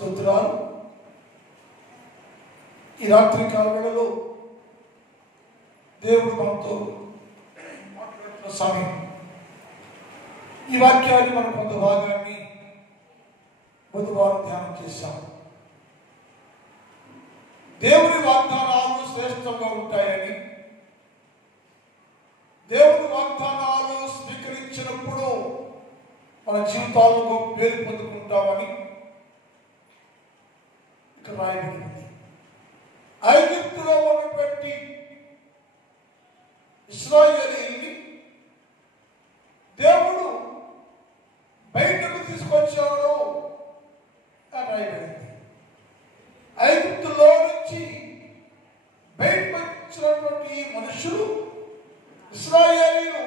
స్తోత్రాలు. ఈ రాత్రి కాలంలో దేవుడు మనతో మాట్లాడుతున్న సమయం. ఈ వాక్యాన్ని మనం కొంత భాగాన్ని బుధవారం ధ్యానం చేశాం. దేవుని వాగ్దానాలు శ్రేష్టంగా ఉంటాయని, దేవుని వాగ్దానాలు స్వీకరించినప్పుడు మన జీవితాల్లో పేరు పొందుకుంటామని ఇక్కడ రాయబడి ఉంది. ఐగుప్తులో ఉన్నటువంటి ఇశ్రాయేలీయుల్ని దేవుడు బయటకు తీసుకొచ్చాడు అని రాయబడింది. ఐగుప్తులో నుంచి బయటకు వచ్చినటువంటి మనుషులు ఇశ్రాయేలీయులు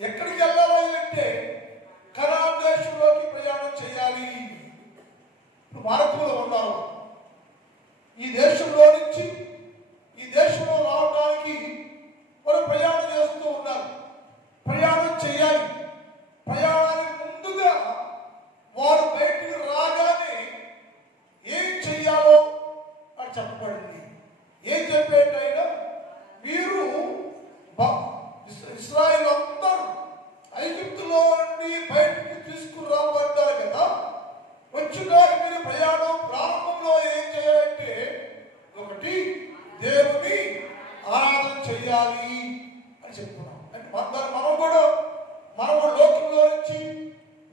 ఎక్కడికి వెళ్ళాలి అంటే కనాన్ దేశంలోకి ప్రయాణం చేయాలి. భారతంలో ఉన్నారు. ఈ దేశంలో నుంచి ఈ దేశంలో రావడానికి వారు ప్రయాణం చేస్తూ ఉన్నారు. ప్రయాణం చేయాలి. ప్రయాణానికి ముందుగా వారు బయటికి రాగానే ఏం చెయ్యాలో అని చెప్పబడింది. ఏం చెప్పేటైనా మీరు ఇశ్రాయేలు అందరూ ఐగుప్తులో నుండి బయటికి తీసుకురాబడ్డారు కదా, వచ్చుగాక మీరు ప్రయాణం ప్రారంభంలో ఏం చేయాలంటే ఒకటి దేవుని ఆరాధన చేయాలి అని చెప్తున్నాం. అంటే మనం కూడా లోకంలో నుంచి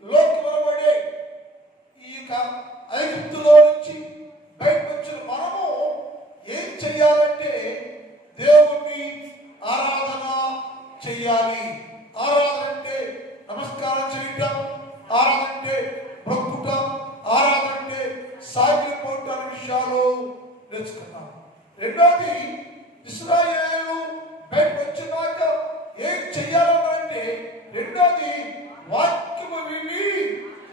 లోకమనబడే ఈ ఐగుప్తులో నుంచి బయటకు వచ్చిన మనము ఏం చెయ్యాలంటే దేవుని ఆరాధన చెయ్యాలి. ఆరాధన అంటే నమస్కారం చేయటం, ఆరాధన అంటే భక్తుట, ఆరాధన అంటే సాగిపోవటం అనే విషయాలు నేర్చుకున్నాం. రెండోది, ఇశ్రాయేలు బయటకు వచ్చినాక ఏం చెయ్యాలంటే రెండోది వాక్యము విని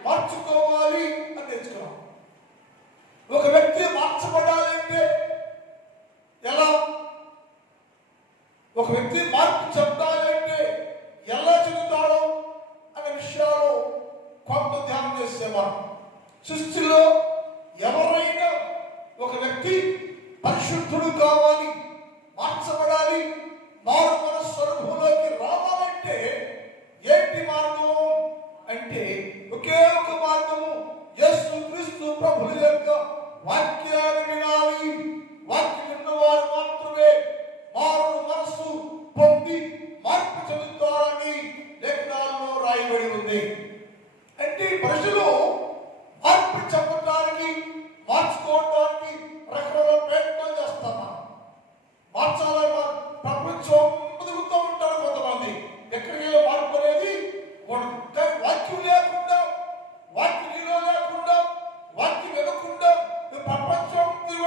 మార్చుకోవాలి అని నేర్చుకున్నాం. ఒక వ్యక్తి మార్చబడాలంటే ఎలా, ఒక వ్యక్తి మార్పు చెందాలంటే ఎలా చెందుతాడో అనే విషయాలు కొంత ధ్యానం చేసేవారు. సృష్టిలో ఎవరైనా ఒక వ్యక్తి పరిశుద్ధుడు కావాలి, మార్చబడాలి, మారు మన స్వరూపంలోకి రావాలంటే ఏంటి మార్గము అంటే ఒకే ఒక మార్గము, యేసుక్రీస్తు ప్రభువు యొక్క వాక్యాన్ని వినాలి. వాక్యం విన్నవారు మాత్రమే మారు మనసు పొంది మార్పు చెందుతారని లేఖనాల్లో రాయబడి ఉంది. అంటే ప్రజలు మార్పు చెందడానికి, మార్చుకోవడానికి రకరకాల ప్రయత్నం చేస్తామా. మార్చాలని ప్రపంచం తిరుగుతూ ఉంటారు కొంతమంది. ఎక్కడికి మార్పు అనేది వాక్యం లేకుండా, వాక్యం నీలో లేకుండా, వాక్యం వినకుండా ప్రపంచం తిరిగి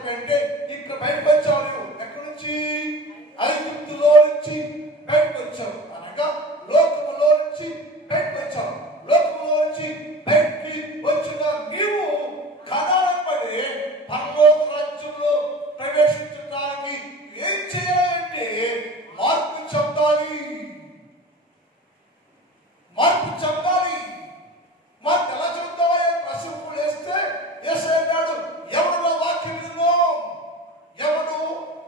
ఏంటంటే ఇక్కడ బయటకు వచ్చావు నువ్వు. ఎక్కడి నుంచి? ఐగుప్తులో నుంచి బయటకు వచ్చావు, అనగా లోకములో నుంచి బయటకు వచ్చావు. లోకములో నుంచి బయటికి వచ్చిన నీవు కనాను పడి పరలోక రాజ్యంలో ప్రవేశించడానికి ఏం చేయాలంటే మార్పు చెందాలి. మార్పు చెందాలి. మార్పు ఎలా చెందాలి అని ప్రశ్న వేస్తే యేసయ్య అన్నాడు, ఎవడు నా వాక్యం వినునో, ఎవడు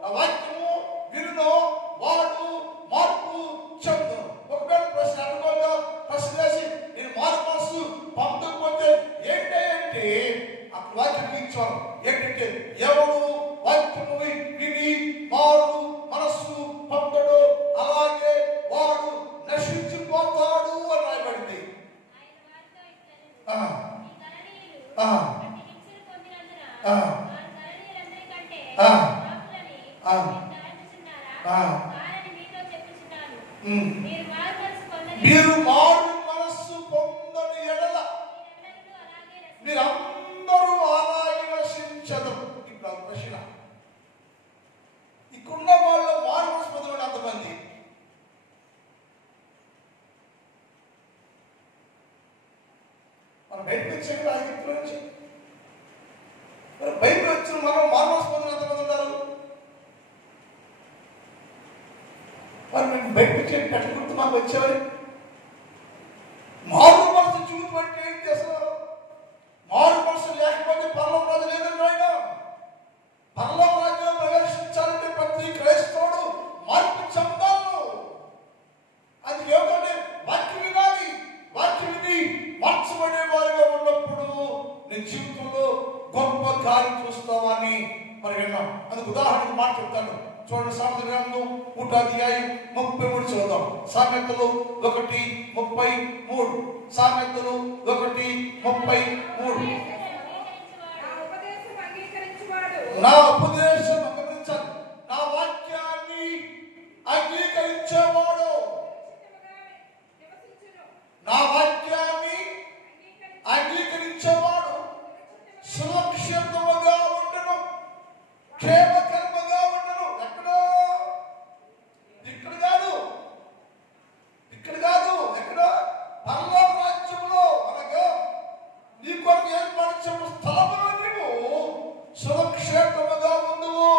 నా వాక్యము వినునో వాడు మార్పు చెందును. ఒకవేళ ప్రశ్న అనుకోగా ప్రశ్న వేసి నేను మార్పు మనసు పొందకపోతే ఏంటంటే అక్కడ వాక్యం ఇచ్చాను ఏంటంటే ఎవడు వాక్యము విని మారు మనస్సు పొందడు అలాగే వాడు నశించిపోతాడు అని రాయబడింది. మీరు మారు మనస్సు పొందని ఎడల మీరందరూ అలాగే నశించదు. ఇప్పుడు ప్రశ్న, ఇక్కడున్న వాళ్ళు మారు మనసు పొందడం అంతమంది. మనం బయటకు వచ్చాక ఐగుప్తుల నుంచి బయటకు వచ్చిన మనం మారు మనసు పొందడం ఎంతమంది ఉన్నారు? మరి మేము బయటకు వచ్చే కట్టుకుంటూ మాకు వచ్చేవారు మారు మనసు జీవితం అంటే ఏంటి అసలు? మారు మనసు లేకపోతే పరలోక రాజ్యం లేదని ఆయన. పరలోక రాజ్యంలో ప్రవేశించాలంటే ప్రతి క్రైస్తవుడు మార్పు చెందాలి. అది ఏమిటంటే వాక్యం వినాలి. వాక్యం విని మార్చబడే వారిగా ఉన్నప్పుడు నీ జీవితంలో గొప్ప కార్యం చూస్తామని మరి విన్నాం. అందుకు ఉదాహరణకు మాట చెప్తాను. చూడండి, సామెతల గ్రంథం 1వ అధ్యాయం 33 చదువుదాం. సామెతలు 1:33. సామెతలు 1:33. నా ఉపదేశం అంగీకరించాలి, నా వాక్యాన్ని అంగీకరించేవాడు, నా వాక్యాన్ని అంగీకరించేవాడు సురక్షితముగా ఉండను, క్షేమకరముగా ఉండను. ఎక్కడో ఇక్కడ కాదు, ఇక్కడ కాదు, ఎక్కడ? పరలోక రాజ్యంలో, అనగా నీ కొరకు ఏర్పరిచిన స్థలములో నీవు సురక్షితముగా ఉండువు.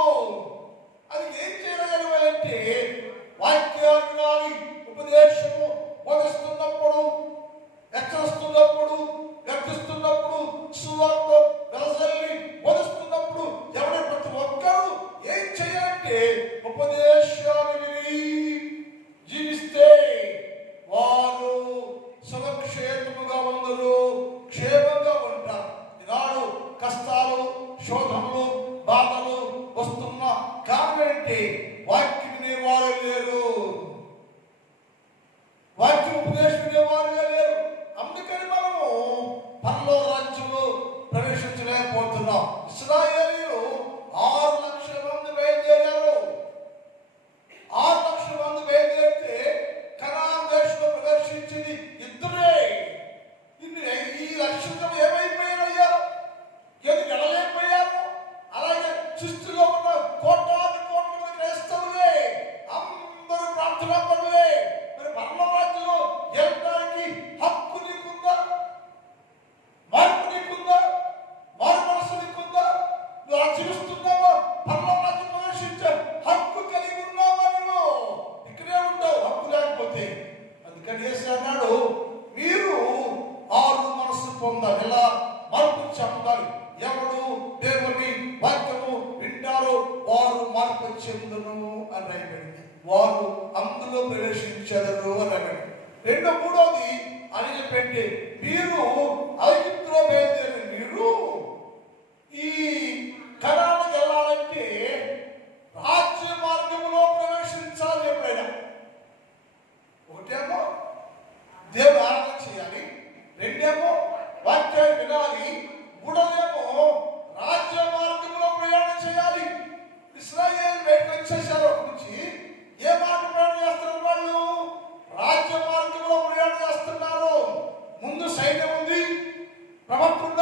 అది ఏం చేయాలి అంటే వాక్యాన్ని వినాలి. ఉపదేశము బోధిస్తున్నప్పుడు, హెచ్చరిస్తున్నప్పుడు, గర్జిస్తున్నప్పుడు, సువార్త వెలజల్లి బోధిస్తున్నప్పుడు ఎవరి ప్రతి ఒక్కరూ ఏం చేయాలంటే ఉపదేశాన్ని విని జీవిస్తే వారు సురక్షితముగా ఉండరు, క్షేమంగా ఉంటారు. ఈనాడు కష్టాలు, శోధనలు, బాధలు వస్తున్న కారణం ఏంటి? వాక్యం వినేవారు లేరు, వాక్యం ఉపదేశం వినేవారుగా లేరు. అందుకని మనము పరలోక రాజ్యంలో ప్రవేశించలేకపోతున్నాం. ఇశ్రాయేలీయులు 6 లక్షల మంది బయలుదేరారు. 6 లక్షల మంది బయలుదేరితే కనాన్ దేశంలో ప్రవేశించింది ఇద్దరే. ఈ లక్షలు ఏమైపోయారయ్యా? ఎందుకు వెళ్ళలేకపోయారు? అలాగే సృష్టిలో ఉన్న కోట్లాది కోట్ల మంది క్రైస్తవులే, అందరూ ప్రార్థనా పరులే. మరి పరలోక రాజ్యంలో వెళ్ళడానికి హక్కు నీకుందా? మార్పు నీకుందా? మారు మనసు నీకుందా? నువ్వు అలా జీవిస్తున్నావా? పరలోక రాజ్యం ప్రవేశించే హక్కు కలిగి ఉన్నావా? నువ్వు ఇక్కడే ఉంటావు హక్కు లేకపోతే. అందుకని యేసయ్య అన్నాడు, మీరు మారు మనసు పొందాలి. ఎలా మార్పు చెందాలి? ఎవడు దేవుని వాక్యము వింటారో వారు మార్పు చెందును అని రాయబడింది. వారు అందులో ప్రవేశించరు అని రాయబడింది. మూడోది అని చెప్పండి, మీరు ఐగుప్తులో బయలుదేరి మీరు ఈ కనానుకు వెళ్ళాలంటే రాజ్య మార్గంలో ప్రవేశించాలి. ఎప్పుడైనా ఒకటేమో దేవుడు ఆరాధన చేయాలి, రెండేమో వాక్యాన్ని వినాలి, మూడోదేమో రాజ్య మార్గంలో ప్రయాణం చేయాలి. ఇశ్రాయేలు బయటకు వచ్చేసారు. అక్కడి నుంచి ఏ మార్గం ప్రయాణం చేస్తున్నారు? వాళ్ళు రాజ్య మార్గంలో ప్రయాణం చేస్తున్నారు. ముందు సైన్యం ఉంది, ప్రవక్త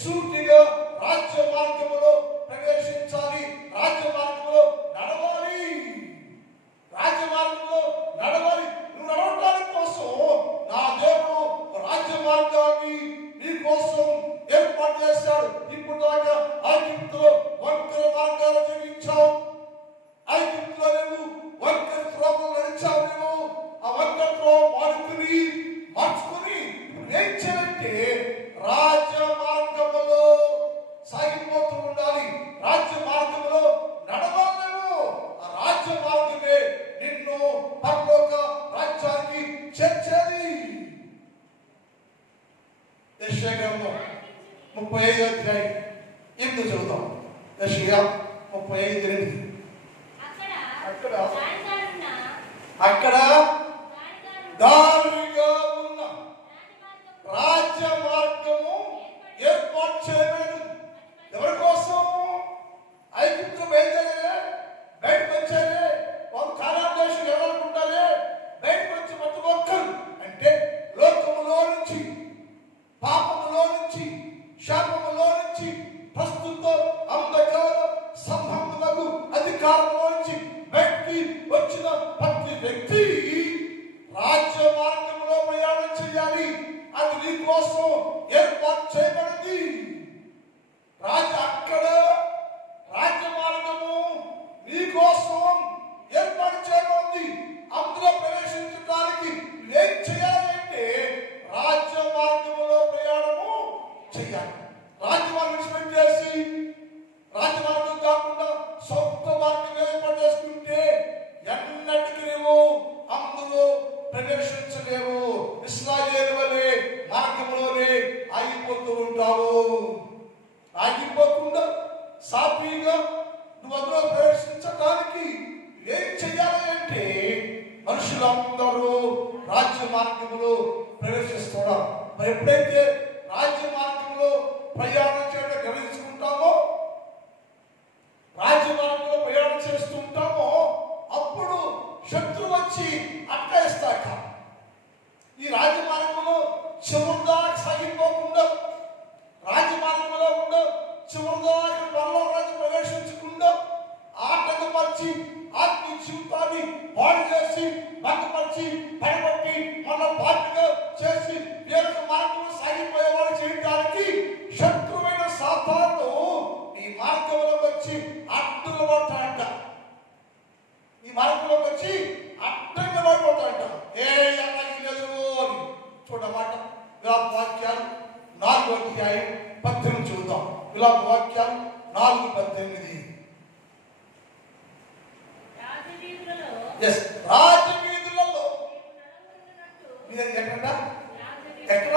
సూటిగా రాజ్య మార్గములో ప్రవేశించాలి, రాజ్య మార్గంలో నడవాలి, రాజ్య మార్గంలో నడవాలి. నువ్వు నడవటానికి కోసం నా దేవుడు రాజ్య మార్గాన్ని నీ కోసం ఏర్పాటు చేశాడు. ఇప్పుడు దాకా ఐగుప్తులో వంకర మార్గాలు జీవించావు, ఐగుప్తులో నువ్వు వంకర త్రోవలు నడిచావు. నువ్వు ఆ వంకర త్రోవ మార్చుకుని ఏం చేయాలంటే రాజ్య మార్గములో సాగిపోతూ ఉండాలి, రాజ్య మార్గంలో నడవాలి. ఆ రాజ్య మార్గమే నిన్ను పరలోక రాజ్యానికి చేర్చేది. యెషయా గ్రంథం 35వ అధ్యాయం 8 చదువుతాం. యెషయా 35:8. అక్కడ దారిగా ఉన్న రాజ్య మార్గము ఏర్పాటు చేయలేదు. ఎవరి కోసం? ఐగుప్తు బయలుదేరే బయటకు వచ్చారే వాళ్ళు కానాను దేశం ఎవరనుకుంటారే బయటకు వచ్చి మొత్తం ఒక్కరు అంటే లోకములో నుంచి, పాపములో నుంచి, శాపములో నుంచి, ప్రస్తుత అంధకార సంబంధులకు అధికారంలో నుంచి బయటికి వచ్చిన ప్రతి వ్యక్తి రాజ్య మార్గంలో ప్రయాణం చేయాలి. అది నీ కోసం ఏర్పాటు చేయబడింది. అక్కడ రాజ్య మార్గము నీ కోసం ఏర్పాటు చేయబడింది. అందులో ప్రవేశించడానికి ఏం చేయాలంటే రాజ్య మార్గంలో ప్రయాణము చేయాలి. రాజ్య మార్గం విడిచిపెట్టేసి రాజ్య మార్గం కాకుండా సొంత మార్గం ఏర్పాటు చేసుకుంటే ఎన్నటికీ నువ్వు అందులో ప్రవేశించలేవు. ఇశ్రాయేలు వలె మార్గంలోనే ఆగిపోతూ ఉంటావు. ఆగిపోకుండా సాఫీగా నువ్వు అందులో ప్రవేశించడానికి ఏం చెయ్యాలి అంటే మనుషులందరూ రాజ్య మార్గంలో ప్రవేశిస్తున్నారు. మరి ఎప్పుడైతే రాజ్య మార్గంలో ప్రయాణం చేయడం గమనించుకుంటామో, రాజ్య మార్గంలో ప్రయాణం చేస్తూ ఉంటామో అప్పుడు శత్రువు వచ్చి అడ్డేస్తాక ఈ రాజ్య మార్గంలో చివరిదాకా సాగిపోకుండా, రాజ్య మార్గంలో ఉండ చివరిదాకా పరలోక రాజ్యం ప్రవేశించకుండా ఆటంకపరిచి ఆత్మీయ జీవితాన్ని పాడు చేసి భంగపరిచి పడబట్టి మన పార్టీగా చేసి వేరొక మార్గంలో సాగిపోయేవాడు చేయడానికి శత్రువైన సాతాను ఈ మార్గంలోకి వచ్చి అడ్డులు పడతాడంట. ఈ మార్గంలోకి వచ్చి అడ్డంగా పడిపోతాడంట. ఏ అలాగే లేదు అని చూడమాట. విలాప వాక్యాలు 4వ అధ్యాయం 18 చూద్దాం. విలాప వాక్యాలు 4:18. రాజవీధులలో ఎక్కడ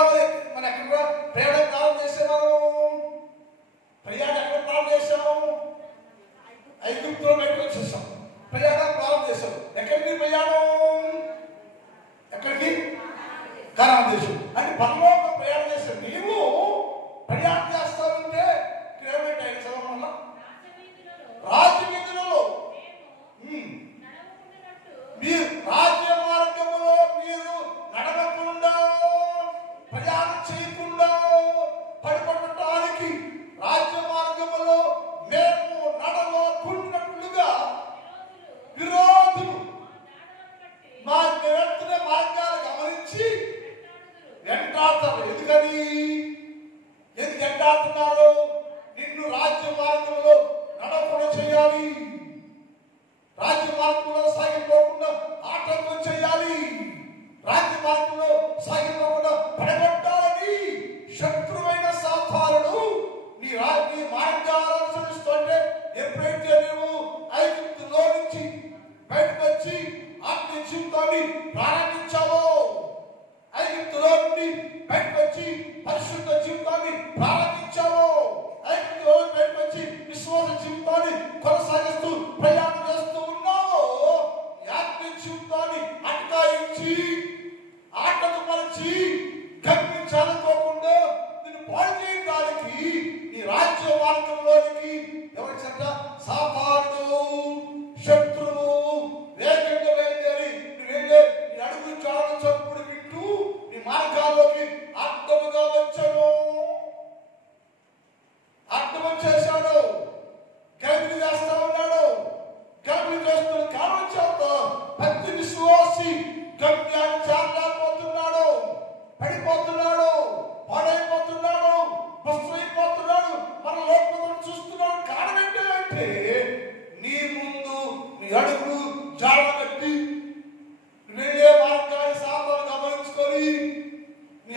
మనం ఎక్కడ ప్రయాణం ప్రారంభం చేసేవాము? ప్రయాణం ఎక్కడ ప్రారంభం చేసాము? ఐగుప్తులో బయటకు వచ్చేసాం. ప్రయాణం ప్రారంభం చేసాం. ఎక్కడికి ప్రయాణం? ఎక్కడికి? కానాను దేశం. అంటే పరలోకం ప్రయాణం చేసాం. నీవు ప్రయాణం చేస్తావంటే కిలోమీటర్ 5 సంవత్సరాల రాజవీధులలో మీరు రాజ్య మార్గంలో మీరు నడవకుండా, ప్రయాణం చేయకుండా పడిపడటానికి రాజ్య మార్గంలో మేము నడవకున్నట్లుగా విరోధులు మా వెళ్తున్న మార్గాలు గమనించి వెంటాడతారు. ఎందుకు వెంటాడుతున్నారు? నిన్ను రాజ్య మార్గంలో నడవకుండా చేయాలి, రాజ్య మార్గంలో సాగిపోకుండా ఆటంకం చేయాలి, రాజ్య మార్గంలో సాగిపోకుండా పడగొట్టాలని శత్రువైన సాతానుడు నీ మార్గాలను అనుసరిస్తుంటే ఎప్పుడైతే నువ్వు ఐగుప్తులో నుంచి బయటకు వచ్చి ఆత్మీయ జీవితాన్ని ప్రారంభించావో, ఐగుప్తులో నుండి బయటకు వచ్చి పరిశుద్ధ జీవితాన్ని ప్రారంభించావో, ఐగుప్తులో బయటకు వచ్చి విశ్వాస జీవితాన్ని కొనసాగిస్తూ ప్రయాణం చేస్తూ ఉన్నావో, ఆత్మీయ జీవితాన్ని అటకాయించి ఆటంకపరిచి గమనించాలనుకోకుండా నిన్ను పాడు చేయడానికి ఈ రాజ్య మార్గంలోనికి ఎవరి చెంత సాతానుడు శత్రువు వేగంగా బయలుదేరి నువ్వు వెళ్ళే నీ అడుగు చాలు చప్పుడు వింటూ నీ మార్గాల్లోకి అడ్డముగా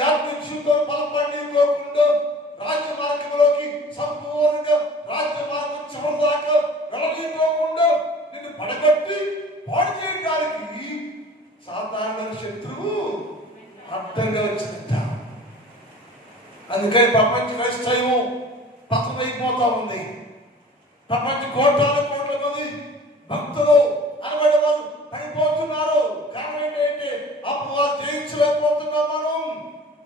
ఆత్మీయ జీవితంలో బలపడిపోకుండా రాజ్య మార్గంలోకి సంపూర్ణంగా రాజ్య మార్గం చివరి దాకా వెళ్ళనీయకోకుండా నిన్ను పడగొట్టి పాడు చేయడానికి సాధారణ శత్రువు అడ్డంగా వచ్చిందంట. అందుకని ప్రపంచ క్రైస్తవం పతనమైపోతా ఉంది. ప్రపంచ కోటాల కోట్ల మంది భక్తులు అనబడే వారు పడిపోతున్నారు. కారణం ఏంటంటే అపవాదు జయించలేకపోతున్నాం మనం.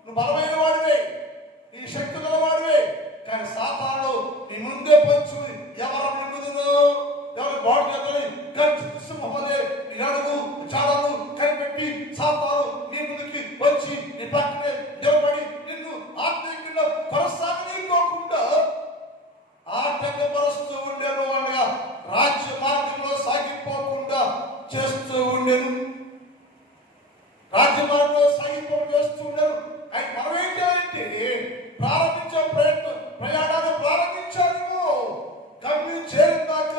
నువ్వు బలమైన వాడివే, నీ శక్తి గల వాడివే, కానీ సాతానుడు నీ ముందే పంచుకుని ఎవరు ముందును ఎవరు బాగు చేద్దని గర్జించు సింహమనే నీ అడుగు చాలను కనిపెట్టి సాతాను నీ ముందుకి వచ్చి నీ పక్కనే నిలబడి నిన్ను ఆత్మీయంగా కొనసాగనీయకోకుండా ఆటంకపరుస్తూ ఉండేను. అనగా రాజ్య మార్గంలో సాగిపోకుండా చేస్తూ ఉండేను. రాజ్య మార్గంలో సాగిపోకుండా చేస్తూ ఉండేను. ఆయన మనం ఏం చేయాలంటే ప్రారంభించే ప్రయాణాన్ని ప్రారంభించాము. గమ్యం చేరినాక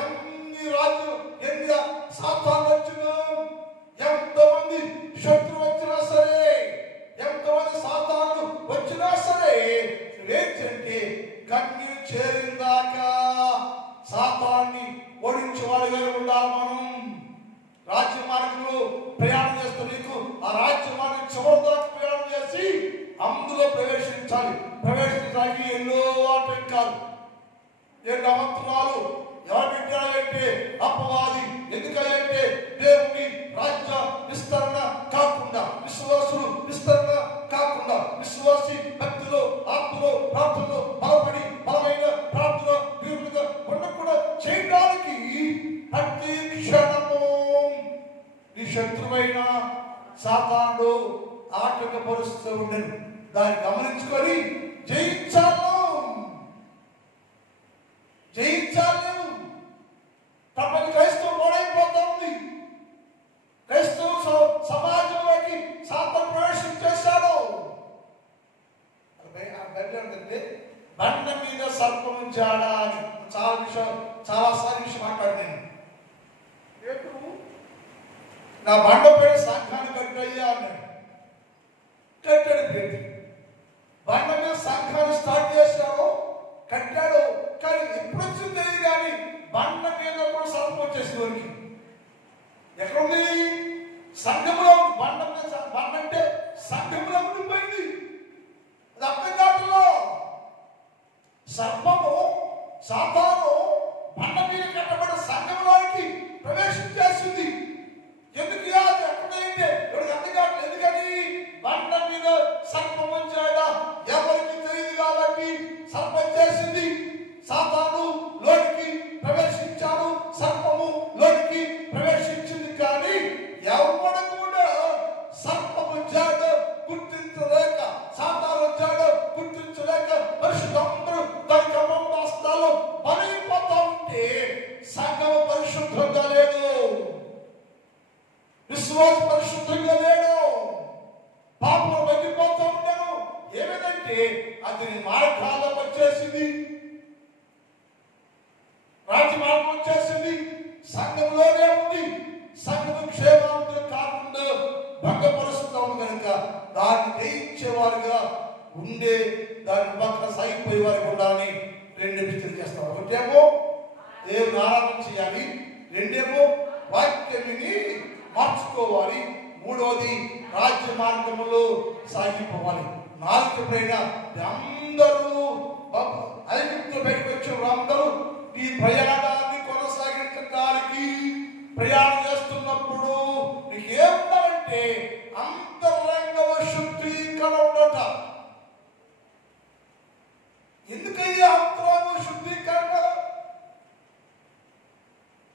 ఎన్ని రాజు ఎన్ని సాతాను వచ్చినా, ఎంతమంది శత్రువు వచ్చినా సరే, ఎంతమంది సాతాను వచ్చినా సరే, ఏంటంటే గమ్యం చేరిందాకా సాతాన్ని ఓడించేవాడిగా ఉండాలి. మనం రాజ్య మార్గంలో ప్రయాణం చేస్తూ నీకు ఆ రాజ్య మార్గం చివరి దాకా ప్రయాణం చేసి అందులో ప్రవేశించాలి. ప్రవేశించడానికి ఎన్నో ఆటంకాలు, ఎన్నో అమంత్రాలు ఎవరు పెట్టాలంటే అపవాది. ఎందుకంటే దేవుని రాజ్య విస్తరణ కాకుండా, విశ్వాసులు విస్తరణ కాకుండా, విశ్వాసి భక్తులు ఆత్మలో ప్రార్థనలో బలపడి బలమైన ప్రార్థన దేవుడిగా ఉండకుండా చేయడానికి ప్రతి క్షణము నీ శత్రువైన సాతానుడు ఆటంకపరుస్తూ ఉండను. దాన్ని గమనించుకొని జయించాలి. ప్రపంచ క్రైస్తవం ఓడైపోతా ఉంది. క్రైస్తవ సమాజంలోకి సాతాను ప్రవేశం చేశాడు. అంటే బండ మీద సర్పం జాడ అని చాలాసార్లు విషయం మాట్లాడినాను. నా బండ పైన సంఘాన్ని కట్టయ్యా అన్నాడు. కట్టాడు పెట్టి బండ మీద సంఘాన్ని స్టార్ట్ చేశాడు, కట్టాడు. కానీ ఎప్పుడు వచ్చింది తెలియదు. కానీ బండ మీద కూడా సర్పం వచ్చేసి వరకు ఎక్కడుంది? సంఘంలో. బండ మీద బండ అంటే సంఘంలో ఉండిపోయింది. అది అర్థం కావట్లో. సర్పము సాతాను బండ మీద కట్టబడిన సంఘంలోకి ప్రవేశించేసింది. ఎందుకు అది ఎక్కడైతే ఎవరికి అర్థం కావట్లేదు. ఎందుకని బండ మీద సర్పం వచ్చాడా ఎవరికి తెలియదు కాబట్టి సర్పం చేసింది. సాతాను లోనికి ప్రవేశించాడు, సర్పము లోనికి ప్రవేశించింది. కానీ ఎవరు కూడా సర్పము జాడ గుర్తించలేక, సాతాను జాడ గుర్తించలేక పరిశుద్ధందరూ దాని కమంలో బలైపోతా ఉంటే సంఘం పరిశుద్ధంగా లేదు, విశ్వాస పరిశుద్ధంగా లేడు, పాపం తగ్గిపోతూ ఉంటాను. ఏమిటంటే అది మార్గాల్లో వచ్చేసింది, రాజ్య మార్గం వచ్చేసింది, సంఘంలోనే ఉంది. సంఘం క్షేమాంతులు కాకుండా భంగపరుస్తూ ఉంది కనుక దాన్ని జయించేవారుగా ఉండే దాని పక్కన సాగిపోయే వారికి ఉండాలని రెండు విషయాలు చేస్తాం. ఒకటేమో దేవుని ఆరాధన చేయాలి, రెండేమో వాక్యాన్ని మార్చుకోవాలి, మూడవది రాజ్య మార్గంలో సాగిపోవాలి. నాలుగైన అందరూ ఐగుప్తు బయటకు వచ్చిన అందరూ ఈ ప్రయాణాన్ని కొనసాగించడానికి ప్రయాణం చేస్తున్నప్పుడు నీకు ఏముండాలంటే అంతరంగ శుద్ధీకరణ ఉండట. ఎందుకయ్యా అంతరంగ శుద్ధీకరణ?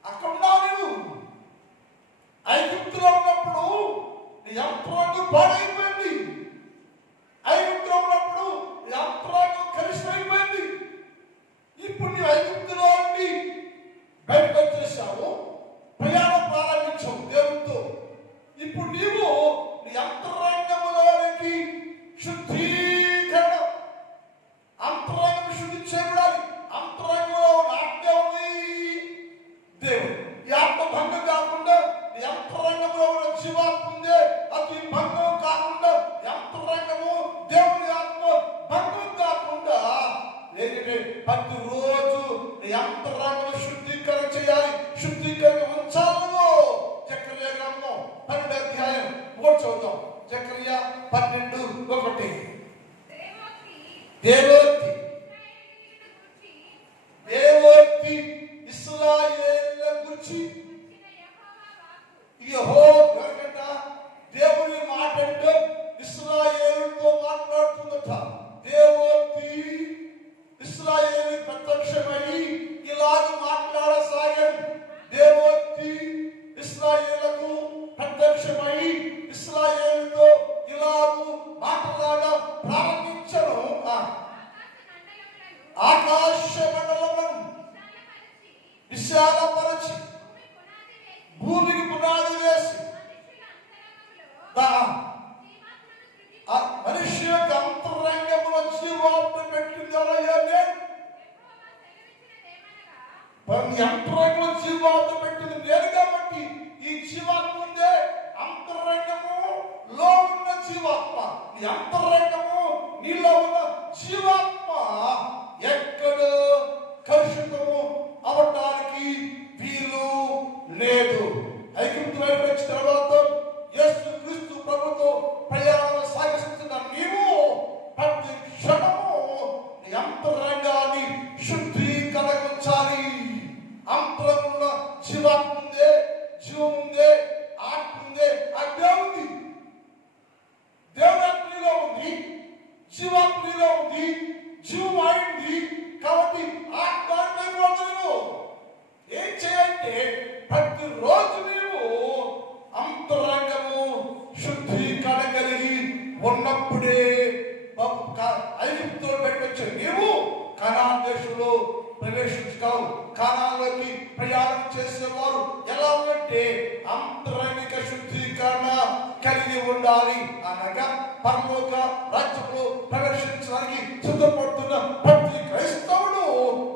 అక్కడ ఉన్నావు నువ్వు. ఐగుప్తులో ఉన్నప్పుడు నీ అంతరంగం పాడైపోయింది. ఐగుప్తులో ఉన్నప్పుడు నీ అంతరంగం కలిసిపోయిపోయింది. ఇప్పుడు నీ ఐగుప్తులో ఉండి బయటకు వచ్చేసావు, ప్రయాణం ప్రారంభించావు దేవుడితో. ఇప్పుడు నీవు నీ అంతరంగంలోనికి శుద్ధి దేవోక్తి దేవోక్తి ఇశ్రాయేలుల గురించి యెహోవాకంట దేవుని మాట అంటే ఇశ్రాయేలుతో మాట్లాడుతుందట. దేవోక్తి ఇశ్రాయేలు ప్రత్యక్షమై ఇలాగ మాట్లాడసాగాడు. దేవోక్తి ఇశ్రాయేలుకు ప్రత్యక్షమై ఇశ్రాయేలుతో ఇలాగూ మాట్లాడ ప్రారంభించను. ఆకాశ మండలములను విశాలపరచి భూమికి పునాది వేసి మనిషి యొక్క అంతరంగంలో జీవాత్మ పెట్టింది ఎవరయ్యానే? అంతరంగంలో జీవాత్మ పెట్టింది లేదు కాబట్టి ఈ జీవాత్మ ఉందే అంతరంగము లో ఉన్న జీవాత్మ, ఈ అంతరంగము నీలో ఉన్న జీవాత్మ ఎక్కడ కలుషితము అవటానికి వీలు లేదు. ఐగుప్తు వైపు వచ్చిన తర్వాత యేసు క్రీస్తు ప్రభుతో ప్రయాణం సాగిస్తున్న నీవు ప్రతి క్షణము నీ అంతరంగాన్ని శుద్ధీకరించాలి. అంతరంగంలో జీవాత్మ ఉందే, జీవం ఉందే, ఆత్మ ఉందే, అగ్ని ఉంది. దేవుని ఉంది, జీవాత్మలో ఉంది, జీవం అయింది కాబట్టి ఆత్మ ఏం చేయాలంటే ప్రతిరోజు నీవు అంతరంగము శుద్ధీకరగలిగి ఉన్నప్పుడే ఐగుప్తులో పెట్టొచ్చు నీవు కనాన్ దేశంలో ప్రవేశించగలవు. కనాన్లోకి ప్రయాణం చేసేవారు ఎలా ఉంటే అంతరంగిక శుద్ధీకరణ కలిగి ఉండాలి. అనగా పరలోక రాజ్యంలో ప్రవేశించడానికి సిద్ధపడుతున్న ప్రతి క్రైస్తవుడు,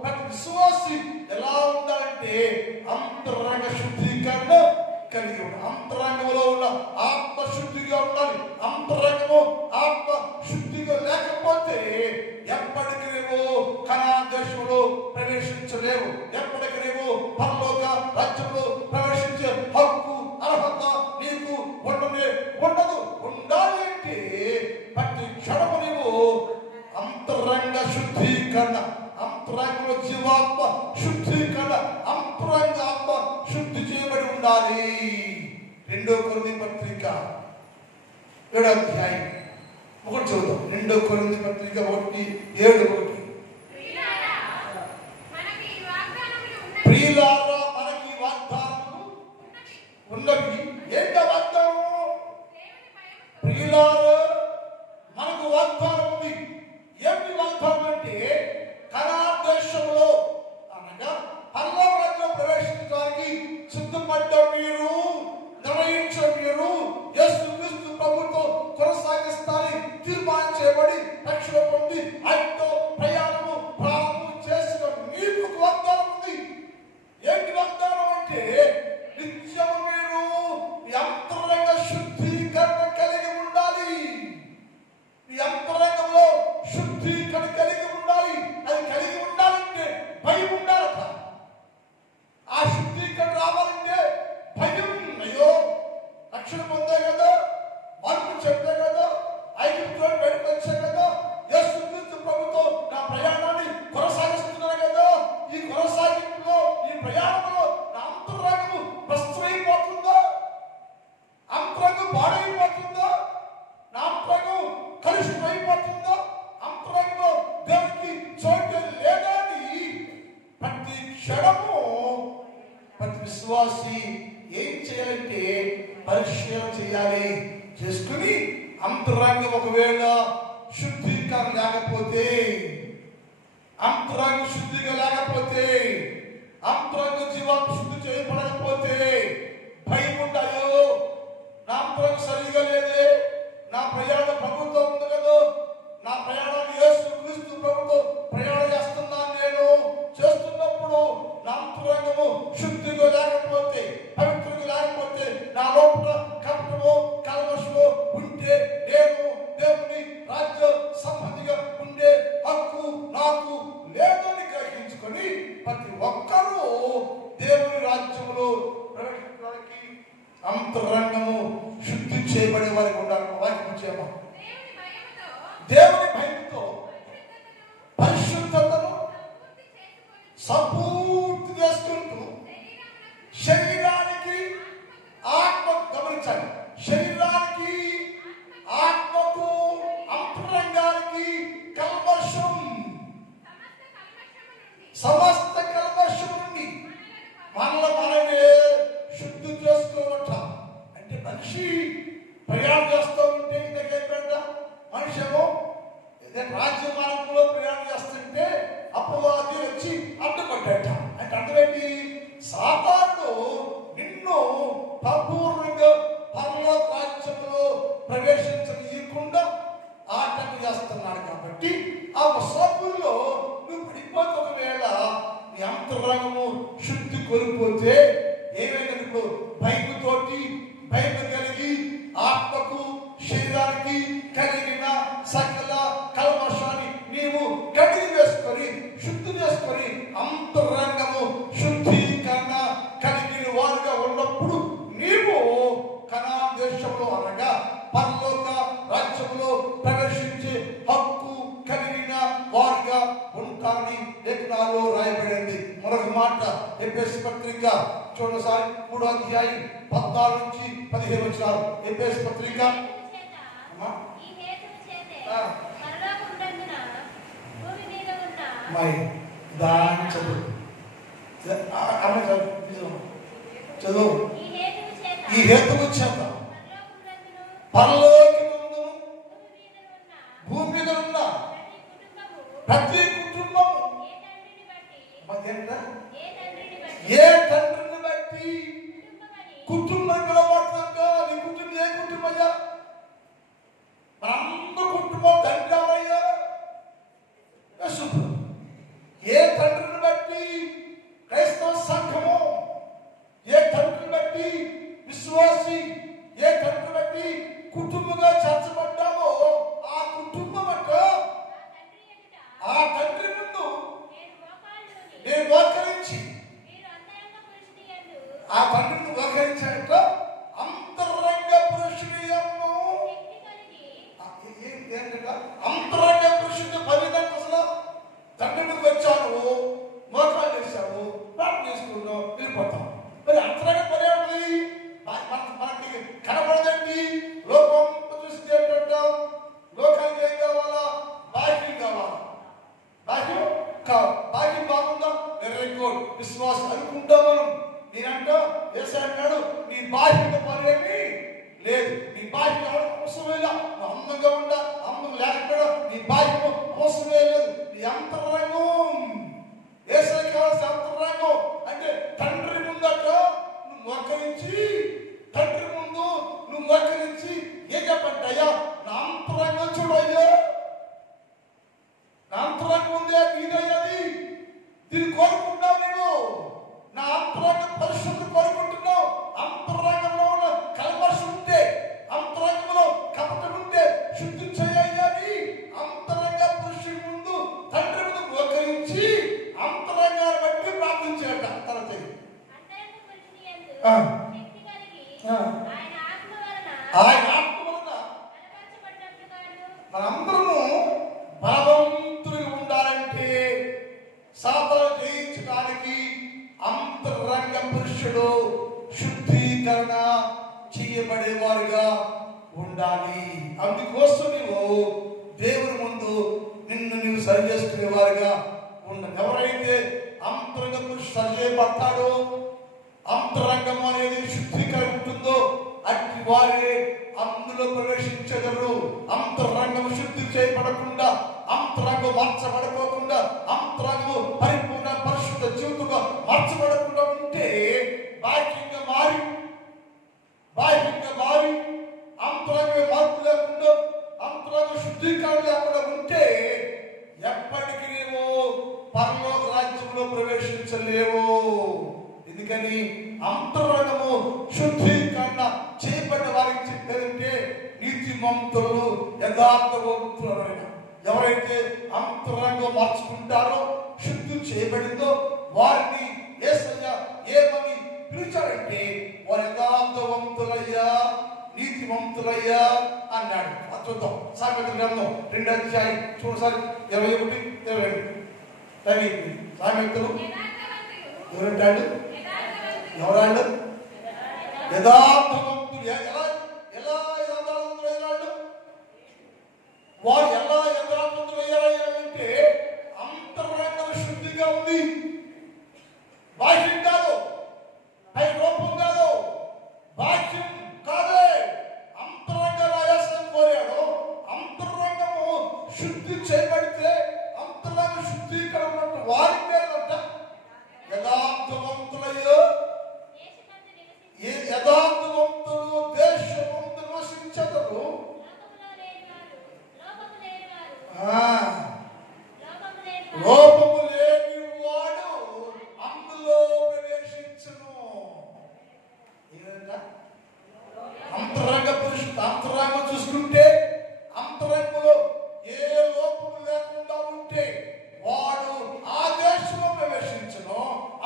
ప్రతి విశ్వాసి ఎలా ఉండాలంటే అంతరంగ శుద్ధీకరణ కలిగి ఉండాలి. అంతరంగంలో ఉన్న ఆత్మ శుద్ధిగా ఉండాలి. అంతరంగము ఆత్మ శుద్ధిగా లేకపోతే ఎప్పటికీ నువ్వు కనాన్ దేశంలో ప్రవేశించలేవు. ఎప్పటికీ నువ్వు పరలోక రాజ్యంలో ప్రవేశించే హక్కు అర్హత నీకు ఉండదు. ఉండాలి అంటే ప్రతి క్షణము నీవు అంతరంగ శుద్ధీకరణ, అంతరంగంలో జీవాత్మ శుద్ధీకరణ, అంతరంగ ఆత్మ శుద్ధి చేయబడి ఉండాలి. 2 కొరింథీ పత్రిక 7వ అధ్యాయం 1 చూద్దాం. 2 కొరింథీ పత్రిక 1:7 ప్రియులారా మనకి వాగ్దానములు ఉన్నవి. ఏంట వాగ్దానము? ప్రియులారా మనకు వాగ్దానం ఉంది. ఏమి వాగ్దానం అంటే కనాన్ దేశంలో అనగా పరలోక రాజ్యంలో ప్రవేశించడానికి సిద్ధపడ్డ మీరు, నిర్ణయించిన మీరు యేసు క్రీస్తు ప్రభుతో కొనసాగిస్తారని తీర్మానం చేయబడి రక్షణ పొంది ఆయనతో ప్రయాణము ప్రారంభం చేసిన మీకు వాగ్దానం ఉంది. ఏంటి వాగ్దానం అంటే నిత్యము మీరు అంతరంగ శుద్ధీకరణ కలిగి ఉండాలి. ఈ అంతరంగంలో శుద్ధీకరణ కలిగి ఉండాలి. అది కలిగి ఉండాలంటే భయం ఉండాలట. ఆ శుద్ధీకరణ రావాలంటే భయం. అయ్యో రక్షణ పొందే కదా, మార్పు చెప్పే కదా, ఐగుప్తులో బయటకు వచ్చే కదా, యేసు క్రీస్తు ప్రభుతో నా ప్రయాణాన్ని కొనసాగిస్తున్నాను కదా, ఈ కొనసాగింపులో ఈ ప్రయాణంలో నా అంతరంగము భ్రష్టమైపోతుందా, అంతరంగం పాడైపోతుందా, నా అంతరంగం కలుషితమైపోతుందా, అంతరంగంలో దేవునికి చోటు లేదా అని ప్రతి క్షణము ప్రతి విశ్వాసి ఏం చేయాలంటే పరిశీలన చేయాలి. చేసుకుని అంతరంగం ఒకవేళ శుద్ధీకరణ లేకపోతే, అంతరంగ శుద్ధిగా లేకపోతే, అంతరంగ జీవాత్మ శుద్ధి చేయబడకపోతే భయం ఉంటాయో, నా అంతరంగం సరిగా లేదే, నా ప్రయాణం ప్రభుత్వం ఉంది కదా, నా ప్రయాణాన్ని యేసు క్రీస్తు ప్రభుత్వం ప్రయాణం చేస్తున్నాను, నేను చేస్తున్నప్పుడు నా అంతరంగము శుద్ధిగా లేకపోతే, పవిత్రంగా లేకపోతే, నా లోపల కపటము కల్మషము ఉంటే నేను దేవుని రాజ్య సంబంధిగా ఉండే హక్కు నాకు లేదని గ్రహించుకొని ప్రతి ఒక్కరూ దేవుని రాజ్యంలో ప్రవేశించడానికి అంతరంగము శుద్ధి చేయబడే వారికి ఉండాలి. వాక్యం చేయమా? దేవుని భయంతో రాజ్య మార్గంలో ప్రయాణం చేస్తుంటే అపవాది వచ్చి అడ్డుపడ్డట. అంటే అర్థమేంటి? సాతానుడు నిన్ను సంపూర్ణంగా పరలోక రాజ్యంలో ప్రవేశించనీయకుండా ఆటంకం చేస్తున్నాడు. కాబట్టి ఆ సోపుల్లో నువ్వు పడిపోతే ఒకవేళ నీ అంతరంగము శుద్ధి కోల్పోతే ఏమైనా భయముతోటి భయం కలిగి ఆత్మకు శరీరానికి కలిగిన సకల కల్మషాన్ని నీవు కడిగి వేసుకొని శుద్ధి చేసుకొని అంతరంగము శుద్ధీకరణ కలిగిన వారుగా ఉన్నప్పుడు నీవు కనాన్ దేశంలో అనగా పరలోక రాజ్యంలో ప్రవేశించే హక్కు కలిగిన వారుగా ఉంటారని లేఖనాల్లో రాయబడింది. మరొక మాట ఎఫెసీ పత్రిక చూడండి సార్, 3వ అధ్యాయం 14 నుంచి 15 వచనాలు. ఎఫెసీ పత్రిక చదువు. ఈ హేతువు చేత పరలోకమందు భూమి మీద ఉన్న ప్రతి కుటుంబం ఏ తండ్రిని బట్టి కుటుంబం కలబడుతుందో నీ కుటుంబం ఏ కుటుంబయ్యా? మనందరూ కుటుంబం తండ్రి ఎవరయ్యా? ఏ తండ్రిని బట్టి క్రైస్తవ సంఘము, ఏ తండ్రిని బట్టి విశ్వాసి, ఏ తండ్రిని బట్టి కుటుంబంగా చేర్చబడ్డామో ఆ కుటుంబం అంటే ఆ తండ్రి ముందు నేను మోకరించి ఆ తండ్రిని మోకరించాక అంతరంగ పురుషుని అంతరంగ పురుషుని పవిత్రంగా అసలు తండ్రి ముందుకు వచ్చాను, మోకాలు చేశాము, ప్రార్థన చేసుకుంటాం, వెళ్ళిపోతాం. మరి అంతరంగ పని మనకి కనబడదండి. లోకం చూస్తే ఏంటంటే లోకానికి ఏం కావాలా? బాహ్యం కావాలా? బాహ్యం బాగుందా? వెరీ గుడ్, విశ్వాసం అనుకుంటాం మనం. నేనంట యేసు అన్నాడు, నీ బాహ్య పనేమి లేదు, నీ బాహ్యం అవసరమే లేదు. నువ్వు అందంగా ఉండా, అందం లేకపోవడం నీ బాహ్యం అవసరమే లేదు. నీ అంతరంగం యేసుకి కావాల్సిన అంతరంగం అంటే తండ్రి ముందట నువ్వు మోకరించి, తండ్రి ముందు నువ్వు మోకరించి ఏం చెప్పంటయ్యా? నా అంతరంగం చూడయ్యా, నా అంతరంగం ఉందే నీదయ్యది, దీన్ని కోరుకుంటున్నావు నేను. నా అంతరంగం పరిశుద్ధి కోరుకుంటున్నావు. అంతరంగంలో ఉన్న కల్మషం ఉంటే, అంతరంగంలో కపటం ఉంటే శుద్ధి చేయాలి. అంతరంగ పురుషుడి ముందు తండ్రి ముందు మోకరించి అంతరంగాన్ని బట్టి ప్రార్థించేట. తర్వాత ఆయన ఆత్మ వలన మనందరము బలవంతులుగా ఉండాలంటే సాతాను జయించడానికి అంతరంగ పురుషుడు శుద్ధీకరణ చేయబడేవారుగా ఉండాలి. అందుకోసం నువ్వు దేవుని ముందు నిన్ను నువ్వు సరి చేసుకునేవారుగా ఉండాలి. ఎవరైతే అంతరంగ పురుషుడు సరి చేయబడతాడో, అంతరంగం అనేది శుద్ధీకరణ ఉంటుందో అట్టి వారే అందులో ప్రవేశించగలరు. అంతరంగం శుద్ధి చేయబడకుండా, అంతరంగం మార్చబడుకోకుండా, అంతరంగం పరిపూర్ణ పరిశుద్ధ జీవితంగా మార్చబడకుండా ఉంటే బాహ్యంగా మారి అంతరంగ మార్పు లేకుండా, అంతరంగ శుద్ధీకరణ లేకుండా ఉంటే ఎప్పటికీ నీవు పరలోక రాజ్యంలో ప్రవేశించలేవు. ఎందుకని అంతరంగము శుద్ధీకరణ చేయబడ్డ వారికి చెప్పారంటే నీతిమంతులు యథార్థవంతులు. ఎవరైతే అంతరంగం మార్చుకుంటారో, శుద్ధి చేయబడిందో వారిని యేసయ్య ఏమని పిలిచాడంటే వారు యథార్థవంతులయ్యా, నీతివంతులయ్యా అన్నాడు. అద్భుతం. సామెతల గ్రంథం 2వ అధ్యాయం చూడసారి 21, 22 సామెతలు ఎవరంటాడు? ఎవరాళ్ళు? యథార్థవంతులు. ఎలా యథార్థవంతులు అయ్యాడు? వారు ఎలా యథార్థవంతులు అయ్యారంటే అంతరంగం శుద్ధిగా ఉంది, బాహ్యం కాదు, పై రూపం కాదు, బాహ్యం కాదే. అంతరంగ రాయాసం కోరాడు. అంతరంగము శుద్ధి శుద్ధి చేయబడితే అంతరంగ శుద్ధీకరణ ఉన్నట్టు వారి పేరంట యథార్థవంతులయ్యో యథార్థవంతులు దేశమందు నివసించెదరు. లోపము లేని వాడు అందులో ప్రవేశించును. అంతరంగ పురుషుడు అంతరంగం చూసుకుంటే అంతరంగంలో ఏ లోపము లేకుండా ఉంటే వాడు ఆ దేశంలో ప్రవేశించును,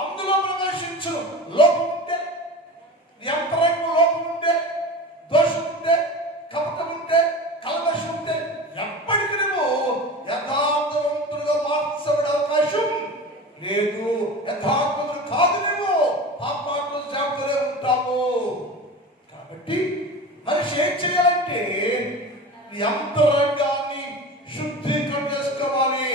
అందులో ప్రవేశించును. లోపం ఉంటే, అంతరంగం లోపం ఉంటే, దోషం ఉంటే, కపటం ఉంటే, కల్మషం ఉంటే ఎప్పటికీ నువ్వు యథార్థవంతులుగా మార్చబడే అవకాశం లేదు. యథార్థవంతులు కాదు, నువ్వు పాపాత్మలు జాగ్రత్తగా ఉంటావు. కాబట్టి మనిషి ఏం చేయాలంటే నీ అంతరంగాన్ని శుద్ధీకరణ చేసుకోవాలి.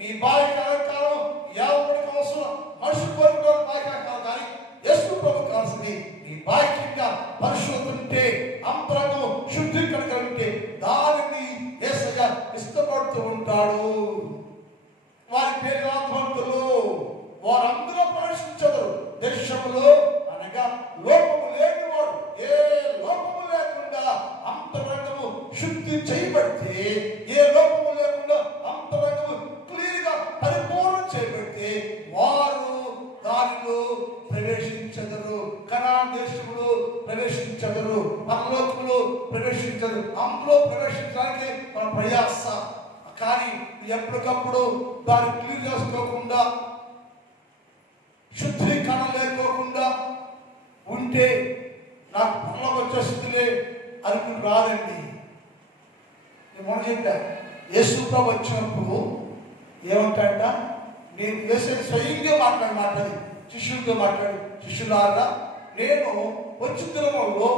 నీ బాహ్య అలంకారం ఎవరికి అవసరం, మనుషులు కోరుకోవడం బాహ్య అలంకారం కానీ యేసు ప్రభు కావాల్సింది నీ బాహ్యంగా పరిశుద్ధత ఉంటే, అంతరంగం శుద్ధీకరణ ఉంటే దానిని యేసయ్య ఇష్టపడుతూ ఉంటాడు. వారి పేరు ఆత్మవంతులు, వారందరూ ప్రవేశించరు దేశంలో అనగా లోపము లేనివాడు. ఏ లోపము లేకుండా అంతరంగము శుద్ధి చేయబడితే, ఏ లోపము లేకుండా అంతరంగము క్లియర్ గా పరిపూర్ణం చేయబడితే వారు దానిలో ప్రవేశించదరు. కనాన్ దేశంలో ప్రవేశించదరు, పరలోకంలో ప్రవేశించదు. అందులో ప్రవేశించడానికి మన ప్రయాస. కానీ ఎప్పటికప్పుడు దాన్ని క్లీన్ చేసుకోకుండా, శుద్ధీకరణ లేకోకుండా ఉంటే నాకు పరలోకం వచ్చేస్తుందిలే అనుకుని రాదండి. నేను మొన్న చెప్పా, యేసు ప్రభు వచ్చినప్పుడు ఏమంటాడ, నేను వేసే స్వయంగా మాట్లాడి శిష్యులతో మాట్లాడు, శిష్యులారా నేను వచ్చి దినములో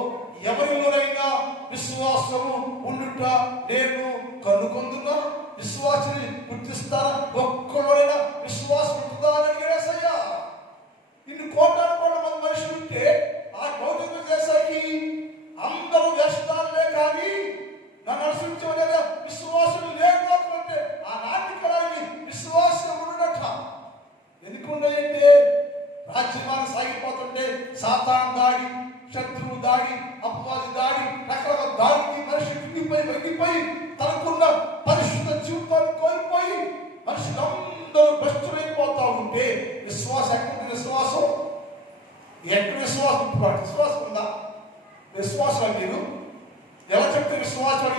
ఎవరిలోనైనా విశ్వాసము ఉండుట నేను కనుకొందునా, విశ్వాసాన్ని గుర్తిస్తారా, ఒక్కడైనా విశ్వాసం ఉంటుందా అని అడిగేసయ్యా. ఇన్ని కోటాను కోట్ల మంది మనుషులు ఉంటే ఆ భౌతిక దేశానికి అందరూ వేస్తారులే, కానీ నన్ను అనుసరించే విశ్వాసం లేకపోతే ఆ నాటికడానికి విశ్వాసం ఉండట. ఎందుకుంటే రాజ్యమాన్ని సాగిపోతుంటే సాతాను దాడి, శత్రువు దాడి, అపవాది దాడి, రకరకాల దాడికి మనిషి వంగిపోయి తనకున్న పరిశుద్ధ జీవితాన్ని కోల్పోయి మనుషులందరూ భ్రష్టులైపోతా ఉంటే విశ్వాసం ఎక్కడ విశ్వాసం విశ్వాసం ఉందా? విశ్వాసం మీరు ఎలా చెప్తే విశ్వాసం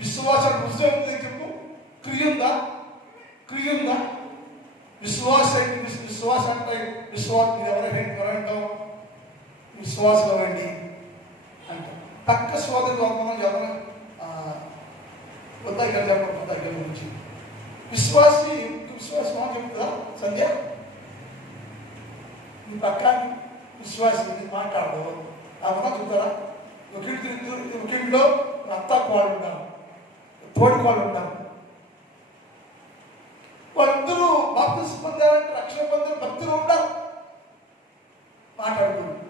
విశ్వాసానికి రుజువు ఉందని చెప్పు. క్రియ ఉందా? విశ్వాసం అంటే విశ్వాసం ఎవరంటాం? విశ్వాసం అవ్వండి అంట. పక్క సోదరు ఎవరు దగ్గర నుంచి విశ్వాసం అని చెప్తుందా సంధ్య? నీ పక్క విశ్వాసం మాట్లాడు అమ్మా చూస్తారా? ఒకటిలో అత్త కోళ్ళు ఉంటారు, తోడి కోళ్ళు ఉంటారు. వాళ్ళందరూ బాప్తిస్మం పొందారంటే రక్షణ పొందారు, భక్తులు ఉంటారు. మాట్లాడుతున్నారు.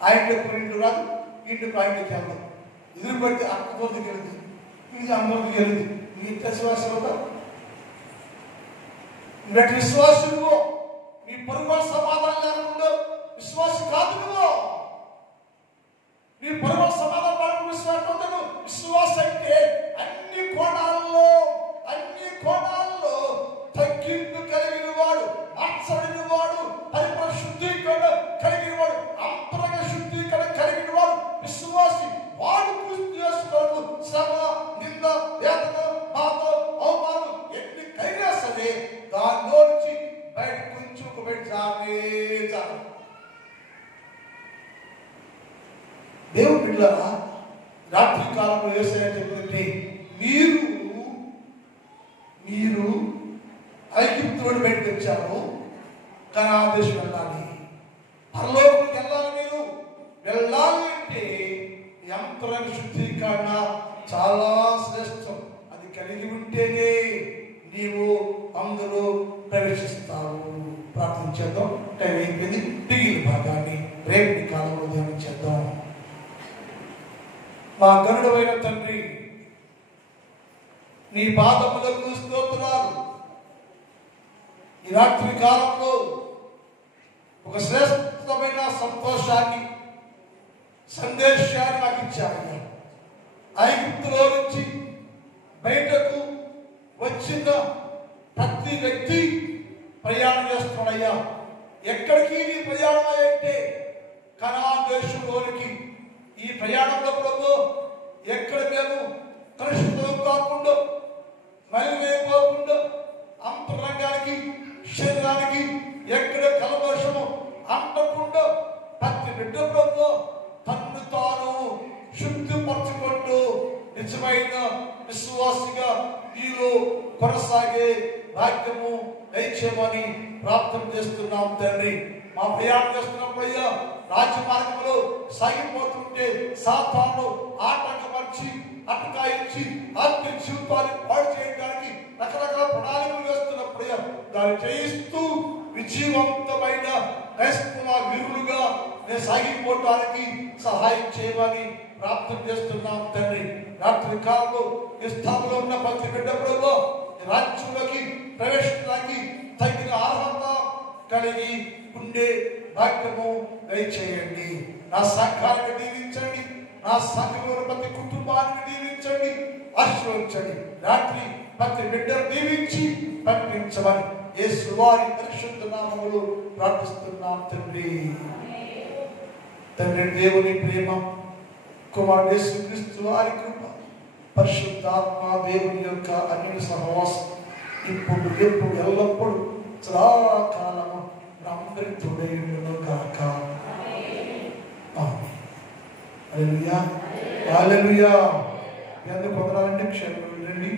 ఆయనకు ఇంటి రాదు, ఇంటికి ఆయనకి వెళ్దాం. ఎదురు పెడితే అక్కతో దిగలింది, ఇది అందరికి వెళ్ళింది. నీ విశ్వాసం అవుతావు. నువ్వు విశ్వాసం నువ్వు నీ పొరుగు సమాధానం లేకుండా విశ్వాసం కాదు. నీ పొరుగు సమాధానం లేకుండా విశ్వాసం అవుతాను. విశ్వాసం అంటే అన్ని కోణాల్లో తగ్గింపు కలిగిన వాడు, మార్చబడిన వాడు, పరిపూర్ణ శుద్ధీకరణ కలిగిన వాడు, అంతరంగ శుద్ధీకరణ కలిగిన వాడు విశ్వాసి. వాడు పూర్తి చేసుకోవడం శ్రమ, నింద, వేదన, బాధ, అవమానం ఎన్ని కైనా సరే దానిలో నుంచి బయట కొంచెం చాలే చాలు. దేవుడు బిడ్డలారా, రాత్రి కాలంలో యేసయ్య చెప్తుంటే మీరు ఐగుప్తులోని బయటకు వచ్చారు, కనాను దేశం వెళ్ళాలి, పరలోకానికి వెళ్ళాలి. మీరు వెళ్ళాలి అంటే యంత్రం శుద్ధీకరణ చాలా శ్రేష్టం. అది కలిగి ఉంటేనే నీవు అందులో ప్రవేశిస్తావు. ప్రార్థించేద్దాం. టైం అయిపోయింది. మిగిలిన భాగాన్ని రేపటి కాలంలో ధ్యానించేద్దాం. మా గరుడైన తండ్రి, నీ పాదములకు స్తోత్రాలు. ఈ రాత్రి కాలంలో ఒక శ్రేష్టమైన సంతోషాన్ని, సందేశాన్ని నాకు ఇచ్చారయ్యా. ఐగుప్తులో నుంచి బయటకు వచ్చిన ప్రతి వ్యక్తి ప్రయాణం చేస్తున్నాడయ్యా. ఎక్కడికి నీ ప్రయాణం అంటే కనాన్ దేశంలోనికి. ఈ ప్రయాణంలో ప్రభు ఎక్కడ మేము కలుషితం కాకుండా, మలిమైపోకుండా, అంతరంగానికి శరీరానికి ఎక్కడ కలవర్షము అంటకుండా ప్రతి బిడ్డ ప్రభు తన్ను తాను శుద్ధిపరచుకుంటూ నిజమైన విశ్వాసిగా నీలో కొనసాగే భాగ్యము దయచేయమని ప్రార్థన చేస్తున్నాం తండ్రి. మా ప్రయాణం చేస్తున్నప్పుడయ్యా రాజ్య మార్గంలో సాగిపోతుంటే సాతాను ఆటంకపరిచి అటకాయించి ఆత్మ జీవితాన్ని పాడు చేయడానికి రకరకాల ప్రణాళికలు వేస్తున్నప్పుడయ్యా దాన్ని జయిస్తూ విజయవంతమైన క్రైస్తవ వీరులుగా నేను సాగిపోవటానికి సహాయం చేయమని ప్రార్థన చేస్తున్నాం తండ్రి. రాత్రి కాలంలో ఈ స్థానంలో ఉన్న ప్రతి బిడ్డ ప్రభు రాజ్యంలోకి ప్రవేశించడానికి తగిన అర్హత కలిగి ఉండే భాగ్యము దయచేయండి. నా సంఘాన్ని దీవించండి, నా సంఘంలో ప్రతి కుటుంబాన్ని దీవించండి, ఆశీర్వదించండి. రాత్రి ప్రతి బిడ్డను దీవించి పంపించమని యేసు వారి పరిశుద్ధ నామములో ప్రార్థిస్తున్నాం తండ్రి. తండ్రి దేవుని ప్రేమ, కుమారుడు యేసుక్రీస్తు వారి కృప, పరిశుద్ధాత్మ దేవుని యొక్క అన్య సహవాసం ఇప్పుడు ఎప్పుడు ఎల్లప్పుడు చాలా కాలము అందరి తోడేయుడును గాక. హల్లెలూయా హల్లెలూయా. ఎందుకు వందనాలంటే క్షేమం రండి.